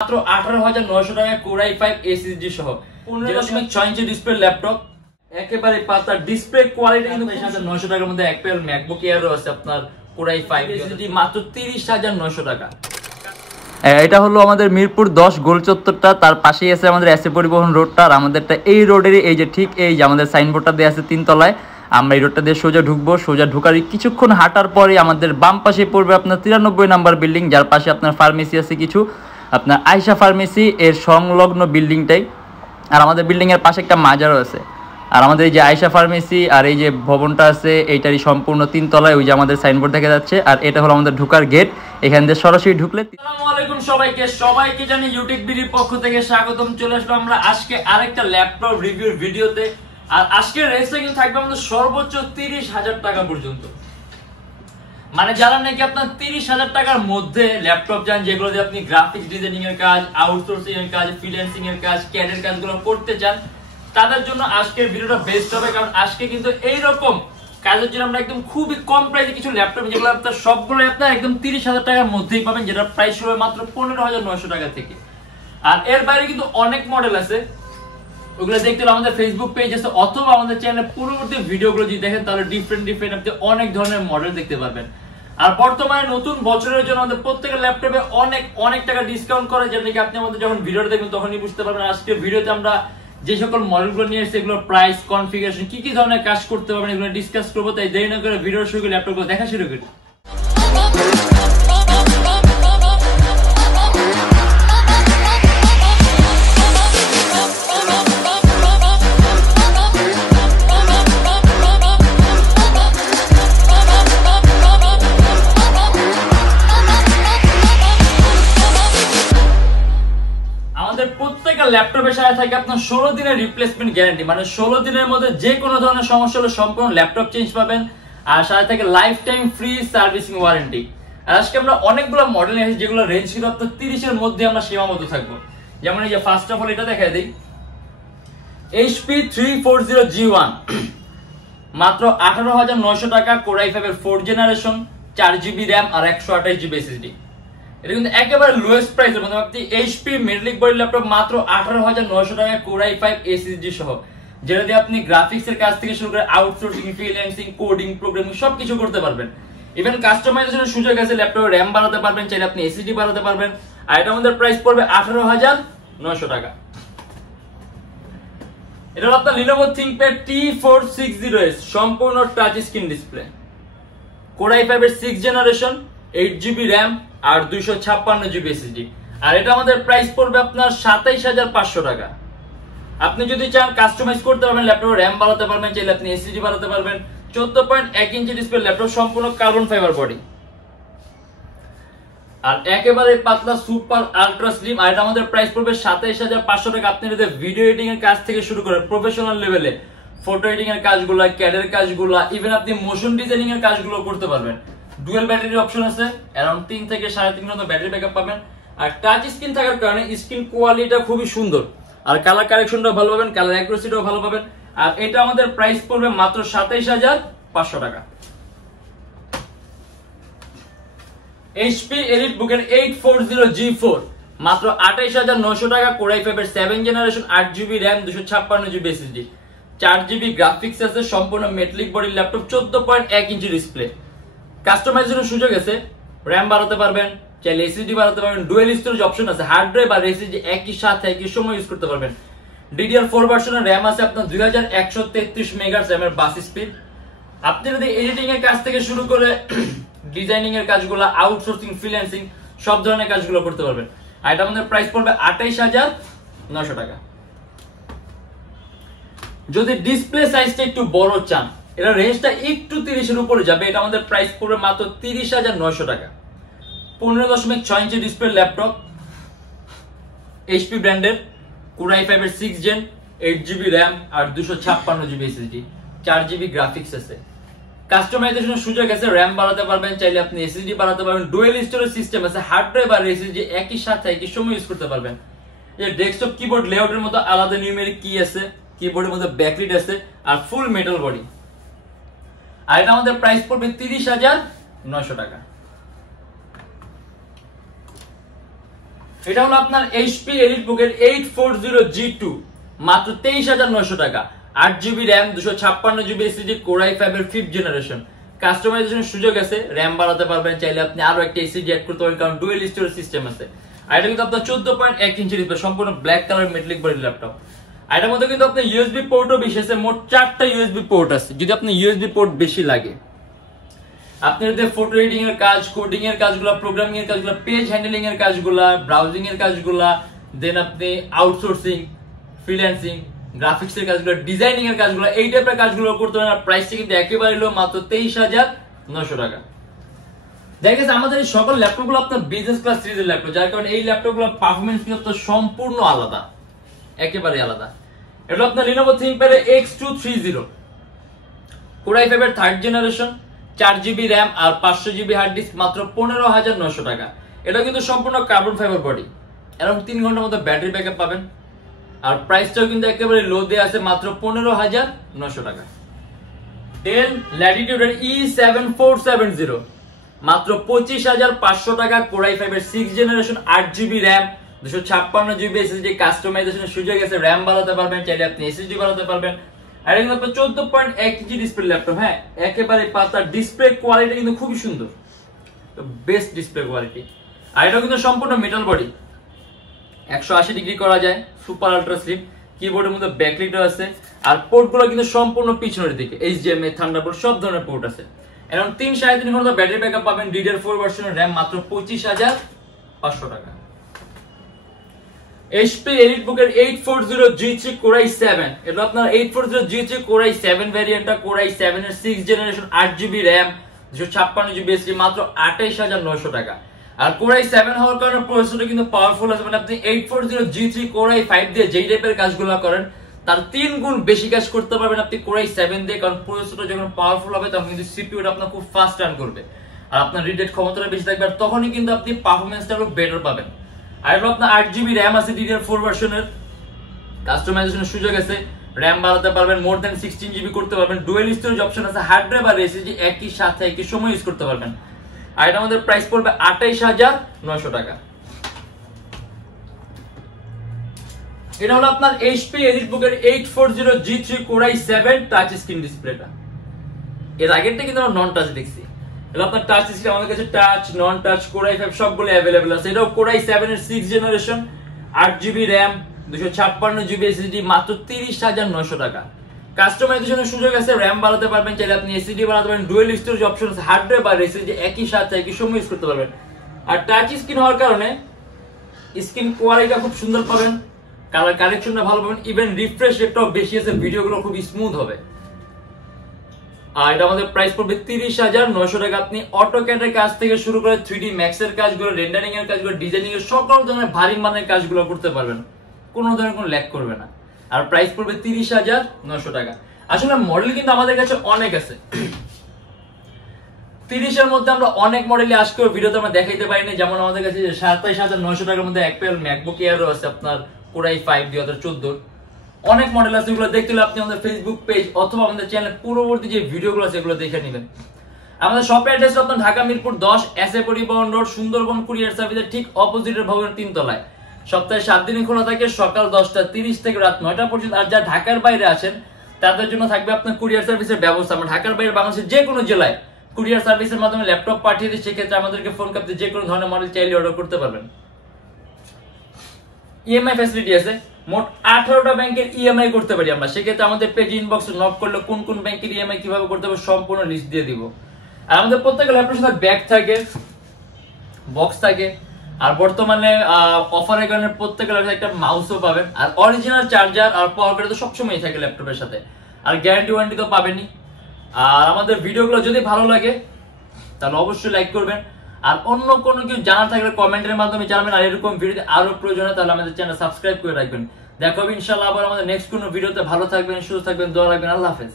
মাত্র 18,900 টাকায় Core i5 SSD সহ 15.6 ইঞ্চি ডিসপ্লে ল্যাপটপ, একেবারে পাতলা ডিসপ্লে কোয়ালিটি কিন্তু 900 টাকার মধ্যে এক পেয়ার ম্যাকবুক এয়ারও আছে আপনার Core i5 SSD মাত্র 30,900 টাকা। এটা হলো আমাদের মিরপুর 10 গোল চত্বরটা, তার পাশেই আছে আমাদের এসএ পরিবহন রোডটা। আর আমাদেরটা এই রোডেরই এই যে ঠিক এই যে আমাদের সাইনবোর্ডটা দেওয়া আছে 3 তলায়। আমরা এই রোডটা দিয়ে সোজা ঢুকবো, সোজা ঢুকার কিছুক্ষণ হাঁটার পরে আমাদের বাম পাশে পড়বে আপনার 93 নাম্বার বিল্ডিং, যার পাশে আপনার ফার্মেসি আছে কিছু, আপনার আয়শা ফার্মেসি এর সংলগ্ন বিল্ডিংটাই। আর আমাদের বিল্ডিং এর পাশে একটা মাজারও আছে। আর আমাদের এই যে আয়শা ফার্মেসি আর এই যে ভবনটা আছে এইটারই সম্পূর্ণ 3 তলায় ওই যে আমাদের সাইনবোর্ড দেখা যাচ্ছে। আর এটা হলো আমাদের ঢোকার গেট, এখান দিয়ে সরাসরি ঢুকলে। আসসালামু আলাইকুম সবাইকে জানি ইউটেকবিডি পক্ষ থেকে স্বাগতম। চলে আসলো আমরা আজকে আরেকটা ল্যাপটপ রিভিউর ভিডিওতে। আর আজকের রেঞ্জটা কিন্তু থাকবে আমাদের সর্বোচ্চ 30,000 টাকা পর্যন্ত। মানে যারা নাকি আপনার 30,000 টাকার মধ্যে ল্যাপটপ চান, যেগুলো দিয়ে আপনি গ্রাফিক্স ডিজাইনিং এর কাজ, আউটসোর্সিং এর কাজ, ফ্রিল্যান্সিং এর কাজ, ক্যাড এর কাজগুলো করতে চান, তাদের জন্য আজকের ভিডিওটা বেস্ট হবে। কারণ আজকে কিন্তু এইরকম কাজের জন্য আমরা একদম খুবই কম প্রাইসে কিছু ল্যাপটপ, যেগুলো আপনার সবগুলো আপনার একদম 30,000 টাকার মধ্যেই পাবেন, যেটা প্রাইস হবে মাত্র 15,900 টাকা থেকে। আর এর বাইরে কিন্তু অনেক মডেল আছে, ওগুলো দেখতে হলে আমাদের ফেসবুক পেজ আছে অথবা আমাদের চ্যানেলে পূর্ববর্তী ভিডিওগুলো যদি দেখেন তাহলে ডিফারেন্ট আপনি অনেক ধরনের মডেল দেখতে পারবেন। আর বর্তমানে নতুন বছরের জন্য আমাদের প্রত্যেকটা ল্যাপটপে অনেক টাকা ডিসকাউন্ট করে, যেটা কি আপনি আমাদের যখন ভিডিওটা দেখবেন তখনই বুঝতে পারবেন। আজকের ভিডিওতে আমরা যে সকল মডেলগুলো নিয়ে এসেছি এগুলোর প্রাইস, কনফিগারেশন, কি ধরনের কাজ করতে পারবেন এগুলো ডিসকাস করবো। তাই দেরি না করে ভিডিও শুরু করে ল্যাপটপগুলো দেখা শুরু করি। ল্যাপটপের সাথে থাকে আপনার 16 দিনের রিপ্লেসমেন্ট গ্যারান্টি, মানে 16 দিনের মধ্যে যে কোনো ধরনের সমস্যা হলে সম্পূর্ণ ল্যাপটপ চেঞ্জ পাবেন। আর সাথে থাকে lifetime free servicing warranty. আর আজকে আমরা অনেকগুলো মডেল নিয়ে এসেছি যেগুলো রেঞ্জ কিন্তু আপনার 30 এর মধ্যে আমরা সীমাবদ্ধ থাকবো। যেমন এই যে ফার্স্ট অফ অল এটা দেখাই দিই, HP 340G1 মাত্র 18,900 টাকা, Core i5 এর 4th জেনারেশন, 4GB RAM আর 128GB SSD। এটা কিন্তু একেবারে লোয়েস্ট প্রাইসের মধ্যে আপনি HP মিডলিক বডি ল্যাপটপ মাত্র 18,900 টাকায় Core i5 SSD সহ, যেটা দিয়ে আপনি গ্রাফিক্স এর কাজ থেকে শুরু করে আউটসোর্সিং, ফ্রিল্যান্সিং, কোডিং, প্রোগ্রামিং সবকিছু করতে পারবেন। ইভেন কাস্টমাইজেশনের সুযোগ আছে, ল্যাপটপে RAM বাড়াতে পারবেন, চাইলে আপনি SSD বাড়াতে পারবেন। আর এটা আমাদের প্রাইস পড়বে 18,900 টাকা। এটা হলো আপনার Lenovo ThinkPad T460S সম্পূর্ণ touch screen display, Core i5 এর 6th জেনারেশন, 8GB RAM আর 256GB SSD। আর এটা আমাদের প্রাইস পড়বে আপনার 27,500 টাকা। আপনি যদি চান কাস্টমাইজ করতে পারবেন, ল্যাপটপে RAM বাড়াতে পারবেন, চাইলে আপনি SSD বাড়াতে পারবেন। 14.1 ইঞ্চি ডিসপ্লে ল্যাপটপ, সম্পূর্ণ কার্বন ফাইবার বডি আর একেবারে পাতলা সুপার আলট্রা স্লিম। আর এটা আমাদের প্রাইস পড়বে 27,500 টাকা। আপনি যদি ভিডিও এডিটিং এর কাজ থেকে শুরু করে প্রফেশনাল লেভেলে ফটো এডিটিং এর কাজগুলো, ক্যাড এর কাজগুলো, ইভেন আপনি মোশন ডিজাইনিং এর কাজগুলো করতে পারবেন। ডুয়াল ব্যাটারির অপশন আছে, अराउंड 3 থেকে 3.5 ঘন্টা ব্যাটারি ব্যাকআপ পাবেন। আর টাচ স্ক্রিন থাকার কারণে স্ক্রিন কোয়ালিটিটা খুবই সুন্দর, আর কালার কারেকশনটাও ভালো পাবেন, কালার অ্যাকুরেসিটাও ভালো পাবেন। আর এটা আমাদের প্রাইস পড়বে মাত্র 27,500 টাকা। HP EliteBook এর 840G4 মাত্র 28,900 টাকা, Core i5 এর 7th generation, 8GB RAM, 256GB SSD, 4GB graphics আছে, সম্পূর্ণ মেটালিক বডি ল্যাপটপ, 14.1 ইঞ্চি ডিসপ্লে। কাস্টমাইজেশনের সুযোগ আছে, RAM বাড়াতে পারবেন, চাইলে SSD বাড়াতে পারবেন, ডুয়াল স্টোরেজ অপশন আছে, হার্ড ড্রাইভ আর SSD একই সাথে একই সময় ইউজ করতে পারবেন। DDR4 ভার্সনের RAM আছে আপনার 2133 মেগাহার্টজ RAM এর বাস স্পিড। আপনি যদি এডিটিং এর কাজ থেকে শুরু করে ডিজাইনিং এর কাজগুলো, আউটসোর্সিং, ফ্রিল্যান্সিং সব ধরনের কাজগুলো করতে পারবেন। আর এটা আমাদের প্রাইস পড়বে 28,900 টাকা। যদি ডিসপ্লে সাইজটা একটু বড় চান, এটা রেঞ্জটা একটু 30 এর উপরে যাবে, এটা আমাদের প্রাইস পড়বে মাত্র 30,900 টাকা। 15.6 ইঞ্চি ডিসপ্লে ল্যাপটপ, HP ব্র্যান্ডের, Core i5 এর 6th জেন, 8GB RAM আর 256GB SSD, 4GB গ্রাফিক্স আছে। কাস্টমাইজেশনের সুযোগ আছে, RAM বাড়াতে পারবেন, চাইলে আপনি SSD বাড়াতে পারবেন, ডুয়াল স্টোরেজ সিস্টেম আছে, হার্ড ড্রাইভ আর SSD একই সাথে একই সময় ইউজ করতে পারবেন। এই ডেস্কটপ কিবোর্ড লেআউটের মতো আলাদা নিউমেরিক কি আছে, কিবোর্ডের মধ্যে ব্যাকলিট আছে আর ফুল মেটাল বডি। আর এটা আমাদের প্রাইস পড়বে 30,900 টাকা। এটা হলো আপনার এইচপি এলিটবুকের 840G2 মাত্র 23,900 টাকা। 8GB RAM, 256GB SSD, Core i5 এর 5th জেনারেশন। কাস্টমাইজেশনের সুযোগ আছে, র্যাম বাড়াতে পারবেন, চাইলে আপনি আরো একটা এসএসডি অ্যাড করতে পারেন, কারণ ডুয়াল স্টোরেজ সিস্টেম আছে। আর এটা কিন্তু আপনার 14.1 ইঞ্চি ডিসপ্লে, সম্পূর্ণ black colour metallic body laptop. আর এটার মধ্যে কিন্তু আপনার ইউএসবি পোর্টও বেশি আছে, মোট 4টা ইউএসবি পোর্ট আছে, যদি আপনি ইউএসবি পোর্ট বেশি লাগে। আপনি যদি ফটো এডিটিং এর কাজ, কোডিং এর কাজগুলো, প্রোগ্রামিং এর কাজগুলো, পেজ হ্যান্ডলিং এর কাজগুলো, ব্রাউজিং এর কাজগুলো, দেন আপনি আউটসোর্সিং, ফ্রিল্যান্সিং, গ্রাফিক্স এর কাজগুলো, ডিজাইনিং এর কাজগুলো, এই টাইপের কাজগুলো করতে পারেন। আর প্রাইসটা কিন্তু একেবারে লো, মাত্র 23,900 টাকা। দেখা গেছে আমাদের এই সকল ল্যাপটপগুলো আপনার বিজনেস ক্লাস সিরিজের ল্যাপটপ, যার কারণে এই ল্যাপটপগুলোর পারফরমেন্স কিন্তু সম্পূর্ণ আলাদা, একেবারে আলাদা। এটা আপনার Lenovo ThinkPad X230 Core i5 এর 3rd জেনারেশন, 4GB র্যাম আর 500GB হার্ড ডিস্ক, মাত্র 15,900 টাকা। এটা কিন্তু সম্পূর্ণ কার্বন ফাইবার বডি, এরকম 3 ঘন্টার মতো ব্যাটারি ব্যাকআপ পাবেন। আর প্রাইসটাও কিন্তু একেবারে লো দিয়ে আছে, মাত্র 15,900 টাকা। Dell Latitude এর E7470 মাত্র 25,500 টাকা। Core i5 এর 6th generation, 8GB RAM, 256GB SSD, কাস্টমাইজেশনের সুযোগ আছে, র্যাম বাড়াতে পারবেন, চাইলে আপনি এসএসডি বাড়াতে পারবেন। আর এটা কিন্তু 14.1 ইঞ্চি ডিসপ্লে ল্যাপটপ, হ্যাঁ একেবারে পাতলা, ডিসপ্লে কোয়ালিটি কিন্তু খুবই সুন্দর, বেস্ট ডিসপ্লে কোয়ালিটি। আর এটা কিন্তু সম্পূর্ণ মেটাল বডি, 180 ডিগ্রি করা যায়, সুপার আলট্রা স্লিম। কিবোর্ডের মধ্যে ব্যাকলিটও আছে, আর পোর্টগুলো কিন্তু সম্পূর্ণ পিছনের দিকে, HDMI, থান্ডারবোল্ট সব ধরনের পোর্ট আছে। এরকম 3-3.5 ঘন্টা ব্যাটারি ব্যাকআপ পাবেন। DDR4 ভার্সনের র্যাম, মাত্র 25,500 টাকা। HP এলিটবুকের 840G3 Core i7, এটা আপনার 840G3 Core i7 ভ্যারিয়েন্টটা, Core i7 এর 6th generation, 8GB RAM, 256GB SSD, মাত্র 28,900 টাকা। আর Core i7 হওয়ার কারণে প্রসেসরটা কিন্তু পাওয়ারফুল আছে, মানে আপনি 840G3 Core i5 দিয়ে যেই টাইপের কাজগুলো করেন তার 3 গুণ বেশি কাজ করতে পারবেন আপনি Core i7 দিয়ে, কারণ প্রসেসরটা যখন পাওয়ারফুল হবে তখন কিন্তু সিপিইউটা আপনার খুব ফাস্ট রান করবে, আর আপনার রিড রেট ক্ষমতাটা বেশি থাকবে, আর তখনই কিন্তু আপনি পারফরম্যান্সটা আরো বেটার পাবেন। আর এটা আপনার 8GB র্যাম আছে, DDR4 ভার্সনের, কাস্টমাইজেশনের সুযোগ আছে, র্যাম বাড়াতে পারবেন, মোর দ্যান 16GB করতে পারবেন, ডুয়াল স্টোরেজ অপশন আছে, হার্ড ড্রাইভ আর এসএসডি একই সাথে একই সময় ইউজ করতে পারবেন। আর এটা আমাদের প্রাইস পড়বে 28,900 টাকা। এটা হলো আপনার HP এলিটবুকের 840G3 Core i7 touch screen ডিসপ্লেটা। এর আগেরটা কিন্তু আমরা নন টাচ দেখছি, এটা আপনার টাচ স্ক্রিন, আমাদের কাছে টাচ, নন টাচ, Core i5 সবগুলো अवेलेबल আছে। এটাও Core i7 এর 6th generation, 8GB RAM, 256GB SSD, মাত্র 30,900 টাকা। কাস্টমাইজেশনের সুযোগ আছে, র্যাম বাড়াতে পারবেন, চাইলে আপনি এসএসডি বাড়াতে পারেন, ডুয়াল স্টোরেজ অপশন আছে, হার্ড ড্রাইভ আর এসএসডি একই সাথে একই সময় ইউজ করতে পারবেন। আর টাচ স্ক্রিন হওয়ার কারণে স্ক্রিন কোয়ালিটিটা খুব সুন্দর পাবেন, কালার কারেকশনটা ভালো পাবেন, ইভেন রিফ্রেশ রেটটাও বেশি আছে, ভিডিওগুলো খুব স্মুথ হবে। আর এটা আমাদের প্রাইস পড়বে 30,900 টাকা। আপনি অটোক্যাডের কাজ থেকে শুরু করে 3D ম্যাক্স এর কাজগুলো, রেন্ডারিং এর কাজগুলো, ডিজাইনিং এর সকল ধরনের ভারী মানের কাজগুলো করতে পারবেন, কোনো ধরনের কোনো ল্যাগ করবে না। আর প্রাইস পড়বে 30,900 টাকা। আসলে মডেল কিন্তু আমাদের কাছে অনেক আছে, 30 এর মধ্যে আমরা অনেক মডেলই আজকে ভিডিওতে আমরা দেখাইতে পারিনি। যেমন আমাদের কাছে 27,900 টাকার মধ্যে অ্যাপেল ম্যাকবুক এয়ারও আছে, আপনার Core i5 2014, অনেক মডেল আছে। এগুলো দেখতে হলে আপনি আমাদের ফেসবুক পেজ অথবা আমাদের চ্যানেলে পূর্ববর্তী যে ভিডিওগুলো আছে এগুলো দেখে নেবেন। আমাদের শপের অ্যাড্রেস আপনার ঢাকা মিরপুর 10 এসএ পরিবহন রোড, সুন্দরবন কুরিয়ার সার্ভিসের ঠিক অপোজিটের ভবনের 3 তলায়। সপ্তাহে 7 দিনই খোলা থাকে, সকাল 10টা 30 থেকে রাত 9টা পর্যন্ত। আর যারা ঢাকার বাইরে আছেন তাদের জন্য থাকবে আপনার কুরিয়ার সার্ভিসের ব্যবস্থা। আমরা ঢাকার বাইরে বাংলাদেশের যে কোনো জেলায় কুরিয়ার সার্ভিসের মাধ্যমে ল্যাপটপ পাঠিয়ে দিই, সেক্ষেত্রে আমাদেরকে ফোন করতে যে কোনো ধরনের মডেল চাইলে অর্ডার করতে পারবেন। ইএমআই ফ্যাসিলিটি আছে, মোট 18টা ব্যাংকের ইএমআই করতে পারি আমরা। সেক্ষেত্রে আমাদের পেজ ইনবক্সে নক করলে কোন কোন ব্যাংকের ইএমআই কিভাবে করতে হবে সম্পূর্ণ লিস্ট দিয়ে দিব। আর আমাদের প্রত্যেকটা ল্যাপটপের সাথে ব্যাগ থাকে, বক্স থাকে, আর বর্তমানে অফারের কারণে প্রত্যেকটা ল্যাপটপে একটা মাউসও পাবেন। আর অরিজিনাল চার্জার আর পাওয়ার ব্যাংক তো সবসময় থাকে ল্যাপটপের সাথে, আর গ্যারান্টি ওয়ারেন্টি তো পাবেনই। আর আমাদের ভিডিওগুলো যদি ভালো লাগে তাহলে অবশ্যই লাইক করবেন, আর অন্য কোনো কিছু জানার থাকলে কমেন্টের মাধ্যমে জানাবেন। আর এরকম ভিডিও আরো প্রয়োজন হয় তাহলে আমাদের চ্যানেল সাবস্ক্রাইব করে রাখবেন। দেখা হবে ইনশাআল্লাহ আবার আমাদের নেক্সট কোনো ভিডিওতে। ভালো থাকবেন, সুস্থ থাকবেন, দোয়া রাখবেন। আল্লাহ হাফেজ।